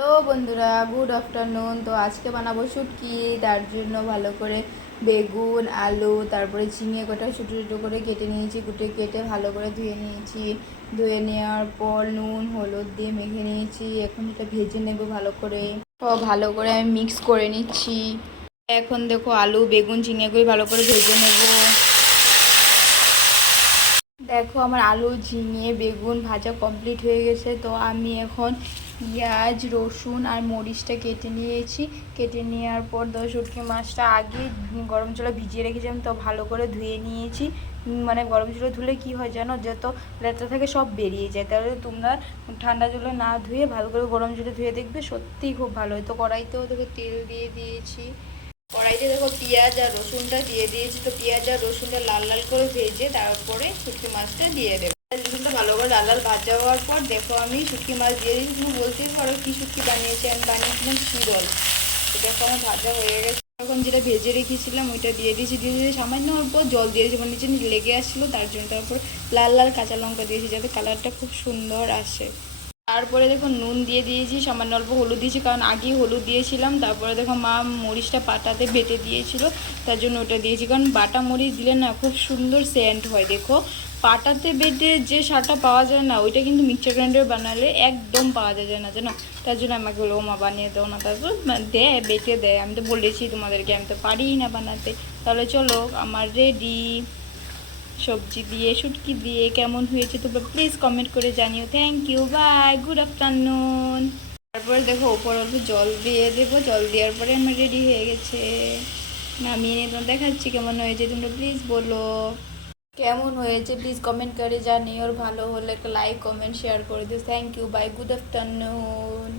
Hello বন্ধুরা, good afternoon. তো আজকে বানাবো শুটকি। তার জন্য ভালো করে বেগুন, আলু, তারপরে ঝিঙে কটা ছোটো ছোটো করে কেটে নিয়েছি। কেটে ভালো করে ধুয়ে নিয়েছি। ধুয়ে নেওয়ার পর নুন হলুদ দিয়ে মেখে নিয়েছি। এখন এটা ভেজে নেব ভালো করে। তো ভালো করে আমি মিক্স করে নিচ্ছি। এখন দেখো আলু বেগুন ঝিঙেগুলি ভালো করে ভেজে নেব। দেখো আমার আলু ঝিঙে বেগুন ভাজা কমপ্লিট হয়ে গেছে। তো আমি এখন পেঁয়াজ রসুন আর মরিচটা কেটে নিয়েছি। কেটে নেওয়ার পর শুটকি মাছটা আগে গরম জলে ভিজিয়ে রেখেছিলাম, তো ভালো করে ধুয়ে নিয়েছি। মানে গরম জলে ধুলে কি হয় জানো, যত লেট্রা থাকে সব বেরিয়ে যায়। তাহলে তোমরা ঠান্ডা জলে না ধুয়ে ভালো করে গরম জলে ধুয়ে দেখবে, সত্যিই খুব ভালো হয়। তো কড়াইতেও দেখো তেল দিয়ে দিয়েছি। কড়াইতে দেখো পেঁয়াজ আর রসুনটা দিয়ে দিয়েছি। তো পেঁয়াজ আর রসুনটা লাল লাল করে ভেজে তারপরে শুটকি মাছটা দিয়ে দেবো। রসুনটা ভালো করে লাল লাল ভাজা হওয়ার পর দেখো আমি শুটকি মাছ দিয়ে দিয়েছি। তুমি বলতেই পারো কি শুটকি বানিয়েছি, আমি বানিয়েছিলাম শিরল। তো দেখো আমার ভাজা হয়ে গেছে। এখন যেটা ভেজে রেখেছিলাম ওইটা দিয়ে দিয়েছি। দিয়ে সামান্য অল্প জল দিয়েছি, মানে নিচে লেগে আসছিলো তার জন্য। তারপর লাল লাল কাঁচা লঙ্কা দিয়েছি যাতে কালারটা খুব সুন্দর আসে। তারপরে দেখো নুন দিয়ে দিয়েছি, সামান্য অল্প হলুদ দিয়েছি কারণ আগেই হলুদ দিয়েছিলাম। তারপরে দেখো মা মরিচটা পাটাতে বেটে দিয়েছিল, তার জন্য ওটা দিয়েছি। কারণ বাটা মরিচ দিলে না খুব সুন্দর সেন্ট হয়। দেখো পাটাতে বেটে যে স্বাদটা পাওয়া যায় না, ওইটা কিন্তু মিক্সচার গ্রাইন্ডার বানালে একদম পাওয়া যায় না জানো। তার জন্য আমাকে বলো মা বানিয়ে দাও না, তারপর দেয় বেটে দেয়। আমি তো বলেছি তোমাদেরকে, আমি তো পারি না বানাতে। তাহলে চলো আমার রেডি। সবজি দিয়ে শুটকি দিয়ে কেমন হয়েছে তোমরা প্লিজ কমেন্ট করে জানিও। Thank you, bye, good afternoon. তারপরে দেখো ওপর অল্প জল দিয়ে দেবো। জল দেওয়ার পরে আমার রেডি হয়ে গেছে। নামিয়ে নিয়ে তোমার দেখাচ্ছি কেমন হয়েছে। তোমরা প্লিজ বলো কেমন হয়েছে, প্লিজ কমেন্ট করে জানিও। আর ভালো হলে একটা লাইক কমেন্ট শেয়ার করে দিও। Thank you, bye, good afternoon.